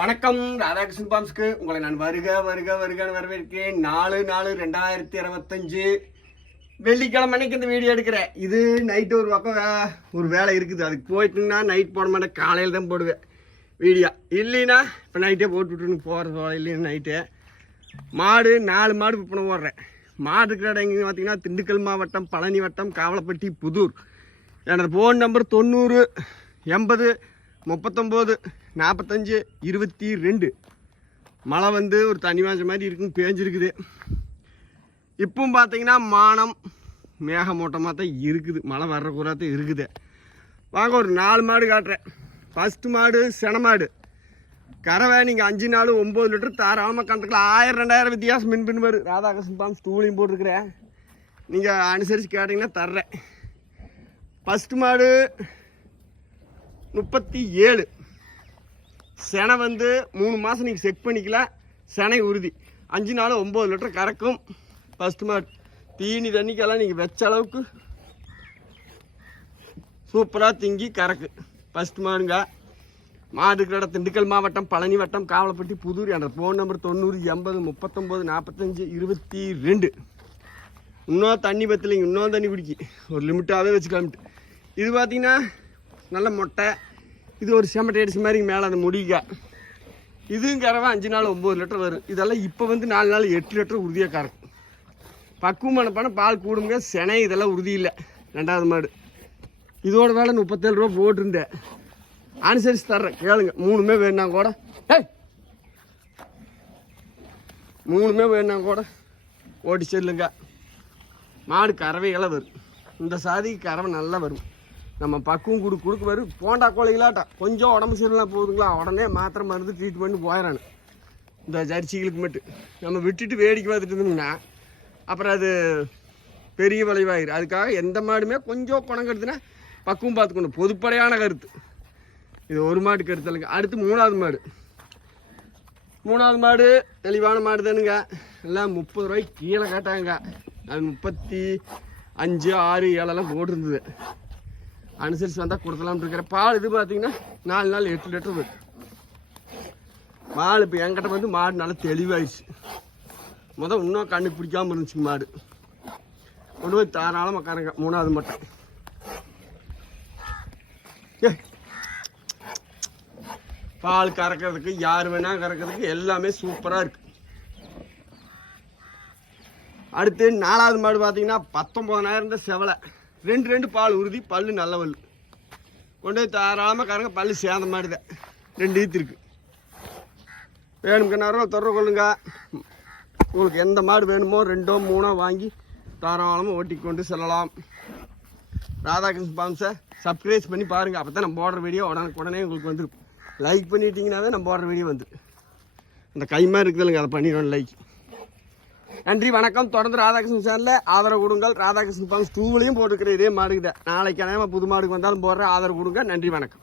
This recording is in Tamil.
வணக்கம் ராதாகிருஷ்ணன் பாம்ஸ்க்கு. உங்களை நான் வருக வருக வருகன்னு வரவேற்கிறேன். நாலு நாலு ரெண்டாயிரத்தி இருபத்தஞ்சு வெள்ளிக்கிழமை அன்னைக்கு இந்த வீடியோ எடுக்கிறேன். இது நைட்டு ஒரு பக்கம் ஒரு வேலை இருக்குது. அதுக்கு போயிட்டுன்னா நைட் போட மாட்டேன். காலையில் தான் போடுவேன் வீடியோ. இல்லைன்னா இப்போ நைட்டே போட்டு விட்டுன்னு போகிறது இல்லைன்னா நைட்டு மாடு நாலு மாடு விற்பனை போடுறேன் மாடு இருக்கிற இடம் எங்கே பார்த்தீங்கன்னா திண்டுக்கல் மாவட்டம் பழனி வட்டம் காவலப்பட்டி புதூர். எனது ஃபோன் நம்பர் தொண்ணூறு எண்பது முப்பத்தொம்போது நாற்பத்தஞ்சு இருபத்தி ரெண்டு. மழை வந்து ஒரு தனி மாஞ்ச மாதிரி இருக்குன்னு பேஞ்சிருக்குது. இப்பவும் பார்த்தீங்கன்னா மானம் மேகமூட்டமாக தான் இருக்குது. மழை வர்ற கூறாத்தான் இருக்குது. வாங்க ஒரு நாலு மாடு காட்டுறேன். ஃபஸ்ட்டு மாடு சென மாடு. கறவை நீங்கள் அஞ்சு நாள் ஒம்பது லிட்டர் தாராளமாக கணக்கில் ஆயிரம் ரெண்டாயிரம் வித்தியாசம் மின் பின் வரும். ராதாகிருஷ்ணன் பாம் ஸ்டூலையும் போட்டிருக்கிறேன். நீங்கள் அனுசரித்து கேட்டிங்கன்னா தர்றேன். ஃபஸ்ட்டு மாடு முப்பத்தி ஏழு. செனை வந்து மூணு மாதம் நீங்கள் செக் பண்ணிக்கலாம் செனை உறுதி. அஞ்சு நாள் ஒம்பது லிட்டர் கறக்கும். ஃபஸ்ட்டு மாட். தீனி தண்ணிக்கெல்லாம் நீங்கள் வச்ச அளவுக்கு சூப்பராக திங்கி கறக்கு. ஃபஸ்ட் மாடுங்க. மாடு இருக்கிற இடம் திண்டுக்கல் மாவட்டம் பழனி வட்டம் காவலப்பட்டி புதூர் என்ற ஃபோன் நம்பர் தொண்ணூறு எண்பது முப்பத்தொம்போது நாற்பத்தஞ்சு இருபத்தி ரெண்டு. இன்னும் தண்ணி பத்தலைங்க. இன்னும் தண்ணி குடிக்கி. ஒரு லிமிட்டாகவே வச்சுக்கலாம்ட்டு. இது பார்த்தீங்கன்னா நல்ல மொட்டை. இது ஒரு செமட்டை அடிச்ச மாதிரி மேலே அந்த முடிக்க இதுவும் கறவை அஞ்சு நாள் ஒம்பது லிட்டர் வரும். இதெல்லாம் இப்போ வந்து நாலு நாள் எட்டு லிட்டர் உறுதியாக கறக்கும். பக்குவமான பணம் பால் கூடுங்க செனை இதெல்லாம் உறுதி இல்லை. ரெண்டாவது மாடு. இதோட வேலை முப்பத்தேழு ரூபா போட்டிருந்தேன். அனுசரித்து தர்றேன். கேளுங்க. மூணுமே வேணா கூட. ஏய் மூணுமே வேணா கூட ஓட்டி செல்லுங்க. மாடு கறவைகளாக வரும். இந்த சாதிக்கு கறவை நல்லா வரும். நம்ம பக்குவம் கொடு கொடுக்குவாரு. வரும் போண்டா கோழிகளாட்டம் கொஞ்சம் உடம்பு சரியில்லாம் போகுதுங்களா உடனே மாத்திரை மருந்து ட்ரீட்மெண்ட் போயிடறானு. இந்த ஜரிசிகளுக்கு மட்டும். நம்ம விட்டுட்டு வேடிக்கை பார்த்துட்டு இருந்தோம்னா அப்புறம் அது பெரிய விளைவாயிரு அதுக்காக எந்த மாடுமே கொஞ்சம் குணம் கெடுத்துனா பக்குவம் பார்த்துக்கணும். பொதுப்படையான கருத்து. இது ஒரு மாடு கருத்தலுங்க அடுத்து மூணாவது மாடு. மூணாவது மாடு தெளிவான மாடு தானுங்க. எல்லாம் முப்பது ரூபாய்க்கு கீழே காட்டாங்க. அது முப்பத்தி அஞ்சு ஆறு ஏழெல்லாம் போட்டிருந்தது. அனுசரித்து வந்தால் கொடுக்கலாம்னு இருக்கிற பால் இது பார்த்தீங்கன்னா நாலு நாள் எட்டு லிட்டர் வருது பால் இப்போ என்கிட்ட வந்து மாடு நல்லா தெளிவாயிடுச்சு. முதல் இன்னும் கண்ணுக்கு பிடிக்காமல் இருந்துச்சு மாடு. கொண்டு போய் தாராளமாக கறங்க மூணாவது மட்டும் ஏ. பால் கறக்கிறதுக்கு யார் வேணால் கறக்கிறதுக்கு எல்லாமே சூப்பராக இருக்குது அடுத்து நாலாவது மாடு பார்த்தீங்கன்னா பத்தொம்பதனாயிரம் செவலை. ரெண்டு ரெண்டு பால் உறுதி பல்லு நல்ல பல் கொண்டு போய் தாராளமாக கறங்க பல்லு சேர்ந்த மாதிரி தான் ரெண்டு ஈத்திருக்கு இருக்கு. தொடர கொள்ளுங்க. உங்களுக்கு எந்த மாடு வேணுமோ ரெண்டோ மூணோ வாங்கி தாராளமாக ஓட்டி கொண்டு செல்லலாம். ராதாகிருஷ்ணன் பாம்ஸை சப்ஸ்கிரைப் பண்ணி பாருங்கள் அப்போ தான் நம்ம போடுற வீடியோ உடனே உடனே உங்களுக்கு வந்துடும் லைக் பண்ணிட்டீங்கன்னாவே நம்ம போடுற வீடியோ வந்துடும் அந்த கைமா இருக்குதுல்லங்க அதை பண்ணிடுவோம் லைக் நன்றி வணக்கம். தொடர்ந்து ராதாகிருஷ்ணன் சேனலில் ஆதரவு கொடுங்கள். ராதாகிருஷ்ணன் பாம்ஸ் டூவிலையும் போட்டுக்கிறேன் இதே மாடுகிட்ட. நாளைக்கு அநேகமாக புது மாடுக்கு வந்தாலும் போடுறேன். ஆதரவு கொடுங்க. நன்றி வணக்கம்.